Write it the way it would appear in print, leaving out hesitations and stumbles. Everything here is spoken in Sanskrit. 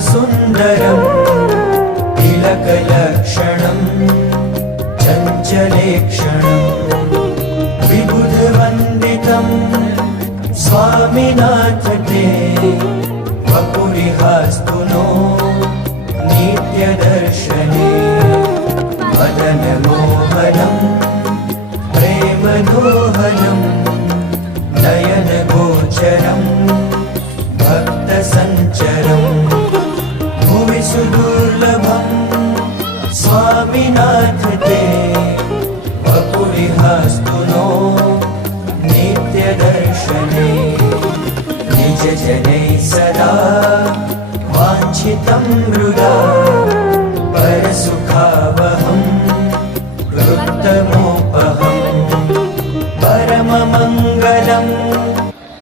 सुन्दरं तिलकलक्षणं चञ्चलेक्षणं विबुधवन्दितं स्वामिनाथ ते वपुरिहास्तु नो नित्यदर्शने मदनमोहनं प्रेमदोहनं नयनगोचरं भक्तसञ्चरं भुवि सुदुर्लभं स्वामिनाथ ते वपुरिहास्तु नो नित्यदर्शने निजजनैः सदा वाञ्छितं हृदा